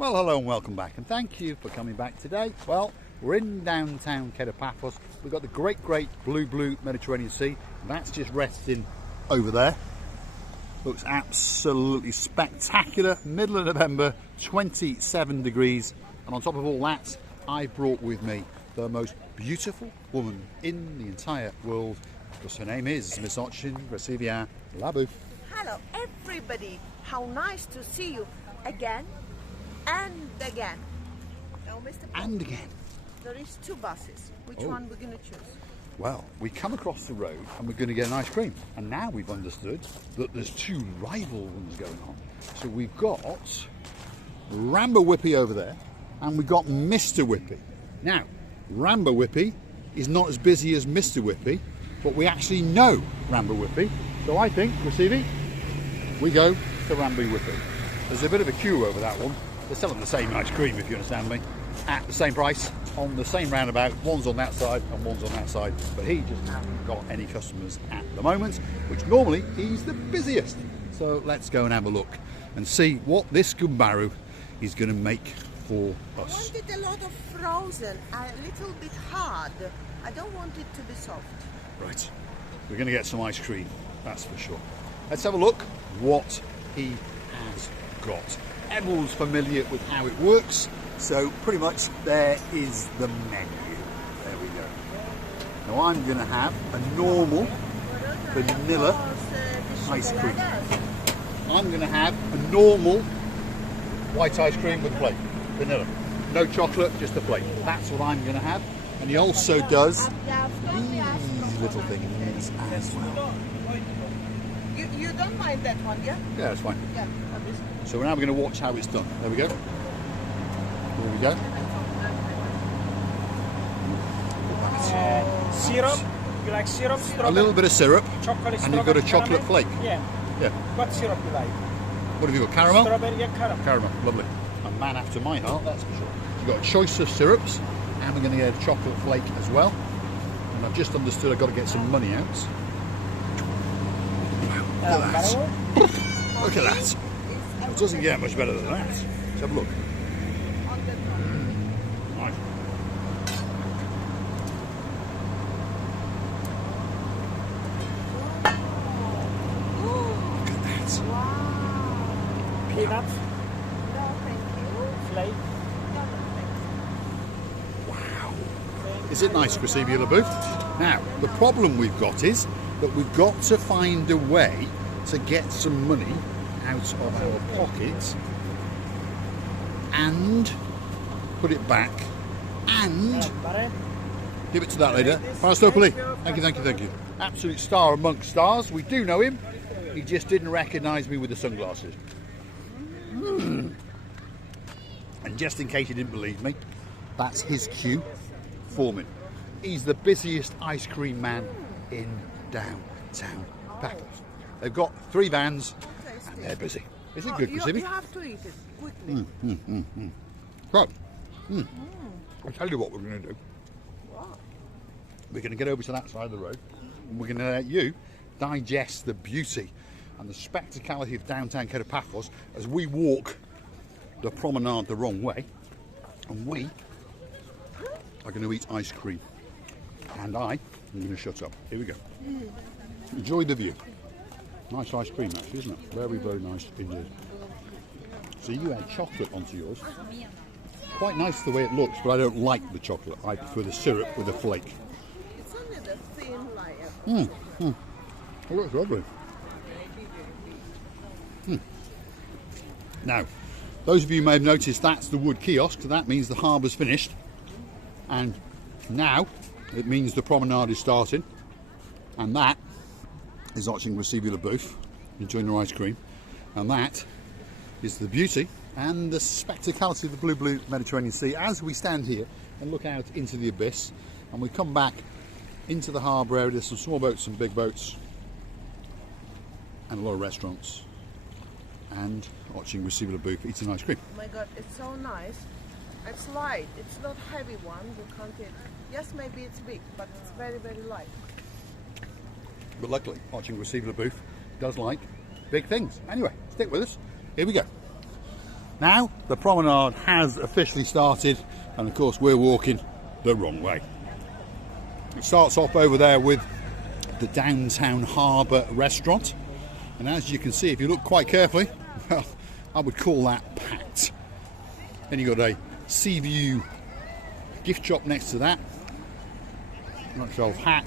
Well, hello and welcome back, and thank you for coming back today. Well, we're in downtown Paphos. We've got the great blue Mediterranean Sea. That's just resting over there. Looks absolutely spectacular. Middle of November, 27 degrees. And on top of all that, I brought with me the most beautiful woman in the entire world, because her name is Miss Ochin Resivia Labu. Hello everybody, how nice to see you again and again. Now, Mr. And again. There is two buses. Which one we're going to choose? Well, we come across the road and we're going to get an ice cream. And now we've understood that there's two rival ones going on. So we've got Rambo Wippy over there and we've got Mr. Wippy. Now, Rambo Wippy is not as busy as Mr. Wippy, but we actually know Rambo Wippy. So I think, Rasivi, we go to Rambo Wippy. There's a bit of a queue over that one. They're selling the same ice cream, if you understand me, at the same price, on the same roundabout. One's on that side and one's on that side, but he just hasn't got any customers at the moment, which normally he's the busiest. So let's go and have a look and see what this Gumbaru is going to make for us. I wanted a lot of frozen, a little bit hard. I don't want it to be soft. Right, we're going to get some ice cream, that's for sure. Let's have a look what he has got. Everyone's familiar with how it works, so pretty much there is the menu. There we go. Now I'm going to have a normal vanilla ice cream. I'm going to have a normal white ice cream with a plate, vanilla. No chocolate, just a plate. That's what I'm going to have. And he also does these little things as well. You don't mind that one, yeah? Yeah, that's fine. Yeah. So now we're going to watch how it's done. There we go. There we go. Syrup. You like syrup? A little bit of syrup. Chocolate. And you've got a chocolate flake. Yeah. Yeah. What syrup you like? What have you got? Caramel? Strawberry, yeah, caramel. Caramel. Lovely. A man after my heart, that's for sure. You've got a choice of syrups, and we're going to get a chocolate flake as well. And I've just understood I've got to get some money out. Wow, look at that. Look at that. It doesn't get much better than that. Let's have a look. Right. Look at that. Peanuts. No, thank you. Flake. No, thank you. Wow. Is it nice, Resivia Labu? Now, the problem we've got is that we've got to find a way to get some money out of our pockets and put it back and give it to that lady. Parastopoli. Thank you. Absolute star amongst stars. We do know him. He just didn't recognise me with the sunglasses. And just in case you didn't believe me, that's his cue for me. He's the busiest ice cream man in downtown Paphos. They've got 3 vans and they're busy. Is it good, Resivia? You have to eat it quickly. Right. I'll tell you what we're going to do. Wow. We're going to get over to that side of the road and we're going to let you digest the beauty and the spectacality of downtown Paphos as we walk the promenade the wrong way, and we are going to eat ice cream. And I am going to shut up. Here we go. Enjoy the view. Nice ice cream actually, isn't it? Very, very nice indeed. So you add chocolate onto yours. Quite nice the way it looks, but I don't like the chocolate. I prefer the syrup with a flake. It's only the thin layer. It looks lovely. Now, those of you may have noticed that's the wood kiosk, so that means the harbour's finished. And now it means the promenade is starting. And that is watching Resivia Labu enjoying her ice cream. And that is the beauty and the spectacality of the blue Mediterranean Sea as we stand here and look out into the abyss. And we come back into the harbour area. There's some small boats and big boats and a lot of restaurants. And watching Resivia Labu eating ice cream. Oh my God, it's so nice. It's light. It's not heavy one. You can't eat. Yes, maybe it's big, but it's very, very light. But luckily, watching Resivia Labu does like big things. Anyway, stick with us. Here we go. Now the promenade has officially started, and of course we're walking the wrong way. It starts off over there with the Downtown Harbour restaurant, and as you can see, if you look quite carefully, well, I would call that packed. Then you've got a sea view gift shop next to that, much of hat,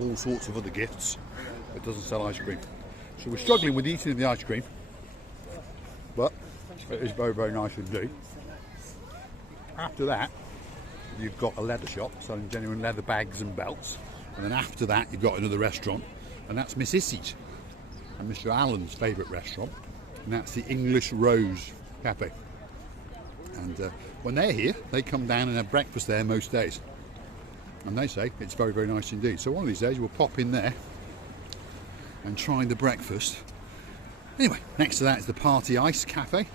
all sorts of other gifts. It doesn't sell ice cream, so we're struggling with eating the ice cream, but it is very, very nice indeed. After that, you've got a leather shop selling genuine leather bags and belts, and then after that you've got another restaurant, and that's Miss Issy's and Mr. Allen's favourite restaurant, and that's the English Rose Cafe. And when they're here, they come down and have breakfast there most days, and they say it's very, very nice indeed. So one of these days we'll pop in there and try the breakfast. Anyway, next to that is the Party Ice Cafe.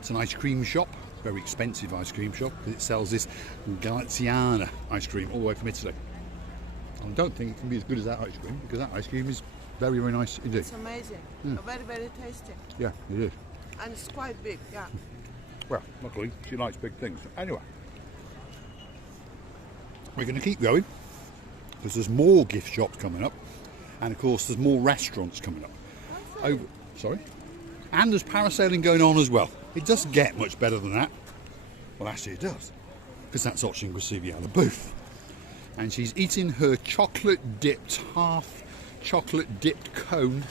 It's an ice cream shop, very expensive ice cream shop, because it sells this Galiziana ice cream all the way from Italy. I don't think it can be as good as that ice cream, because that ice cream is very, very nice indeed. It's amazing. Very, very tasty. Yeah, it is. And it's quite big, yeah. Well, luckily she likes big things. Anyway, we're going to keep going, because there's more gift shops coming up, and of course there's more restaurants coming up. Sorry? And there's parasailing going on as well. It doesn't get much better than that. Well, actually it does, because that's Ochin Gracivia at the booth. And she's eating her half chocolate dipped cone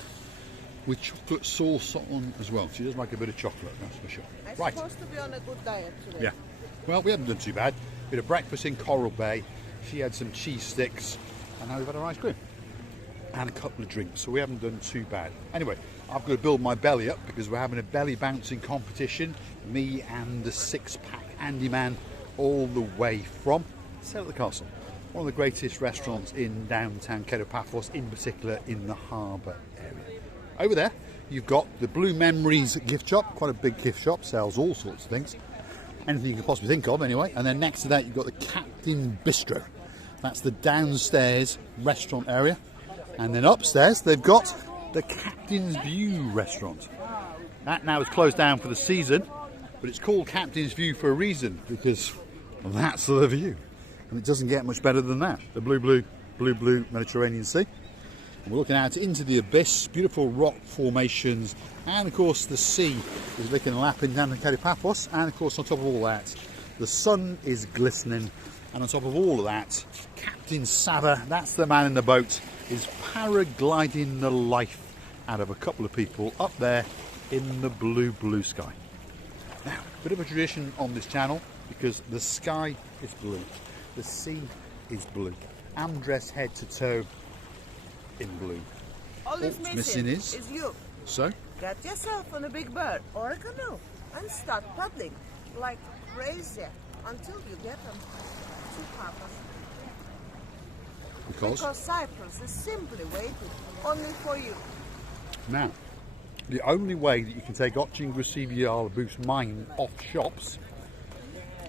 with chocolate sauce on as well. She does like a bit of chocolate, that's for sure. I'm Right. supposed to be on a good diet today. Yeah. Well, we haven't done too bad. We had a breakfast in Coral Bay. She had some cheese sticks, and now we've had our ice cream and a couple of drinks, so we haven't done too bad. Anyway, I've got to build my belly up, because we're having a belly bouncing competition, me and the six-pack Andy man, all the way from Sail at the Castle, one of the greatest restaurants in downtown Paphos, in particular in the harbour area. Over there you've got the Blue Memories gift shop, quite a big gift shop, sells all sorts of things, anything you can possibly think of anyway. And then next to that you've got the Captain Bistro, that's the downstairs restaurant area. And then upstairs they've got the Captain's View restaurant. That now is closed down for the season, but it's called Captain's View for a reason, because that's the view, and it doesn't get much better than that. The blue Mediterranean Sea, and we're looking out into the abyss, beautiful rock formations, and of course the sea is licking and lapping down the Paphos. And of course on top of all that, the sun is glistening, and on top of all of that, Captain Sava, that's the man in the boat, is paragliding the life out of a couple of people up there in the blue sky. Now, a bit of a tradition on this channel, because the sky is blue, the sea is blue. I'm dressed head to toe in blue. All it's missing is you. So? Get yourself on a big bird or a canoe and start paddling like crazy until you get them to Paphos. Because Cyprus is simply waiting only for you. Now, the only way that you can take Ochin Gracivia Booth's mind off shops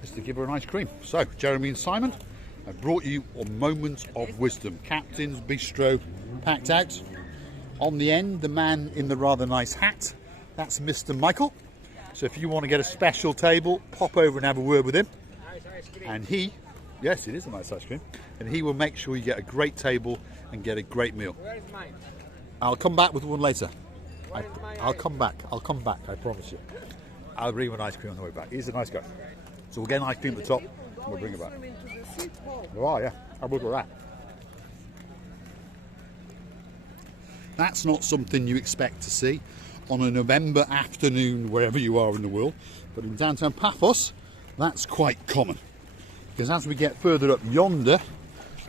is to give her an ice cream. So, Jeremy and Simon, I brought you a moment of wisdom. Captain's Bistro packed out. On the end, the man in the rather nice hat, that's Mr. Michael. So if you want to get a special table, pop over and have a word with him. And he, yes, it is a nice ice cream, and he will make sure you get a great table and get a great meal. Where's mine? I'll come back with one later. Where's my I'll come back, I promise you. I'll bring him an ice cream on the way back. He's a nice guy. So we'll get an ice cream at the top and we'll bring it back. Oh yeah, I'll look at that. That's not something you expect to see on a November afternoon wherever you are in the world, but in downtown Paphos that's quite common, because as we get further up yonder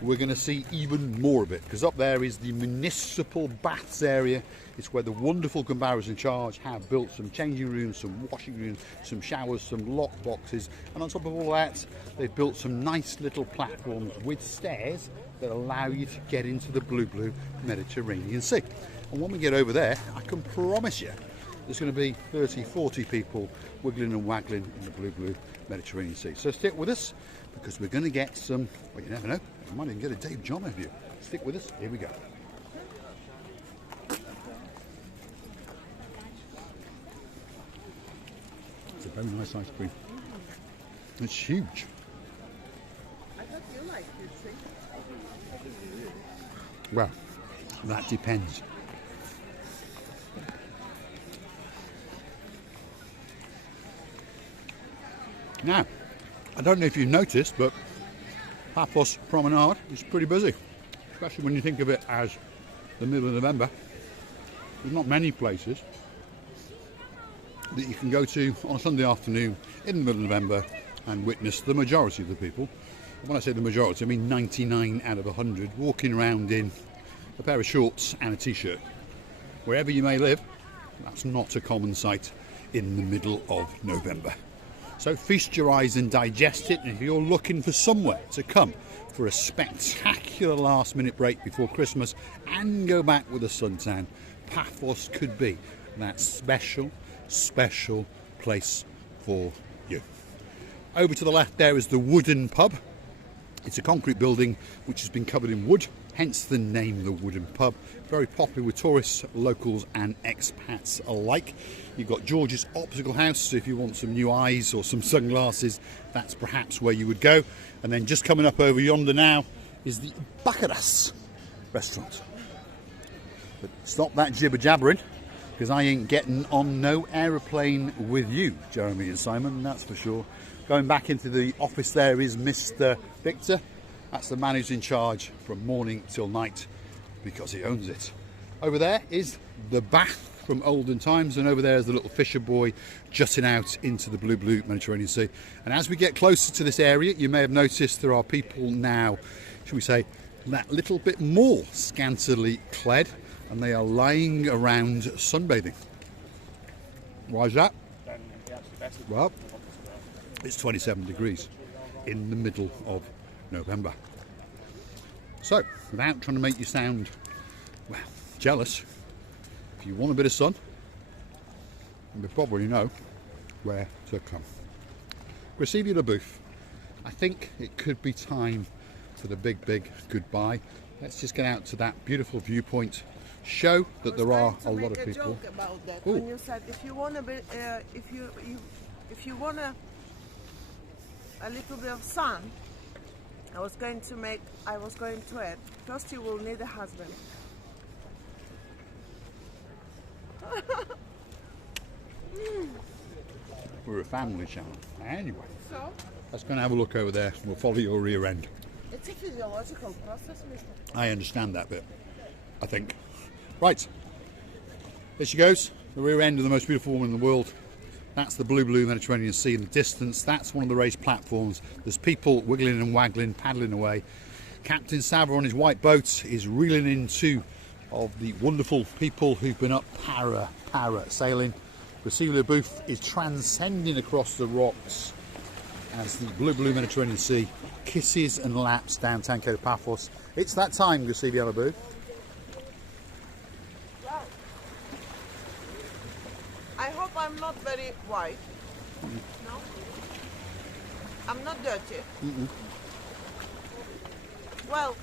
we're going to see even more of it, because up there is the Municipal baths area. It's where the wonderful Gambara's in charge have built some changing rooms, some washing rooms, some showers, some lock boxes, and on top of all that they've built some nice little platforms with stairs that allow you to get into the blue Mediterranean Sea. And when we get over there, I can promise you there's going to be 30-40 people wiggling and waggling in the blue Mediterranean Sea. So stick with us, because we're going to get some, well, you never know, we might even get a Dave John of you. Stick with us, here we go. Very nice ice cream. It's huge. I thought you liked it, see? Well, that depends. Now, I don't know if you've noticed, but Paphos Promenade is pretty busy, especially when you think of it as the middle of November. There's not many places that you can go to on a Sunday afternoon in the middle of November and witness the majority of the people. And when I say the majority, I mean 99 out of 100 walking around in a pair of shorts and a t-shirt. Wherever you may live, that's not a common sight in the middle of November. So feast your eyes and digest it, and if you're looking for somewhere to come for a spectacular last minute break before Christmas and go back with a suntan, Paphos could be that special place for you. Over to the left there is the Wooden Pub. It's a concrete building which has been covered in wood, hence the name The Wooden Pub. Very popular with tourists, locals and expats alike. You've got George's Optical House, so if you want some new eyes or some sunglasses, that's perhaps where you would go. And then just coming up over yonder now is the Baccarat restaurant. But stop that jibber-jabbering, because I ain't getting on no aeroplane with you, Jeremy and Simon, that's for sure. Going back into the office there is Mr. Victor. That's the man who's in charge from morning till night, because he owns it. Over there is the bath from olden times, and over there is the little fisher boy jutting out into the blue Mediterranean Sea. And as we get closer to this area, you may have noticed there are people now, should we say, that little bit more scantily clad, and they are lying around sunbathing. Why is that? Well, it's 27 degrees in the middle of November. So, without trying to make you sound, well, jealous, if you want a bit of sun, you probably know where to come. Receive you the booth. I think it could be time for the big goodbye. Let's just get out to that beautiful viewpoint. Show that there are a lot of people. I was going to make a joke about that. Ooh. When you said if you want a bit, if you want a little bit of sun, I was going to add. First, you will need a husband. We're a family channel. Anyway, So let's go and have a look over there. We'll follow your rear end. it's a physiological process, Mister. I understand that bit, I think. Right, there she goes, the rear end of the most beautiful woman in the world. That's the blue Mediterranean Sea in the distance. That's one of the raised platforms. There's people wiggling and waggling, paddling away. Captain Sava on his white boat is reeling in two of the wonderful people who've been up para sailing. Receiving booth is transcending across the rocks as the blue Mediterranean Sea kisses and laps downtown Cape Paphos. It's that time, Gusivia Booth. Well, I hope I'm not very white. No, I'm not dirty. Well,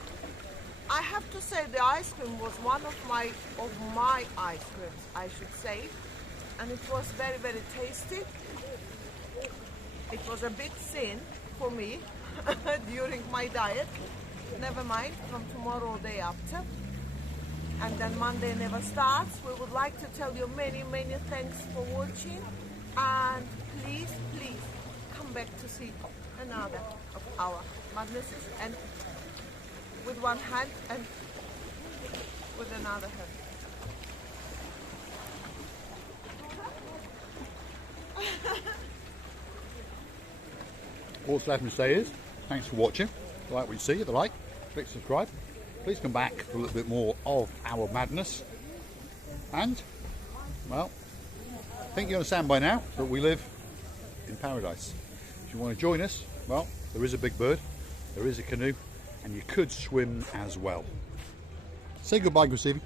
I have to say the ice cream was one of my ice creams, I should say, and it was very tasty. It was a big sin for me during my diet. Never mind, from tomorrow or day after. And then Monday never starts. We would like to tell you many thanks for watching, and please come back to see another of our madnesses, and with one hand and with another hand. All that's left to say is, thanks for watching. If you like what you see, hit the like, click subscribe. Please come back for a little bit more of our madness. And, well, I think you understand by now that we live in paradise. If you want to join us, well, there is a big bird, there is a canoe, and you could swim as well. Say goodbye, Gusivi.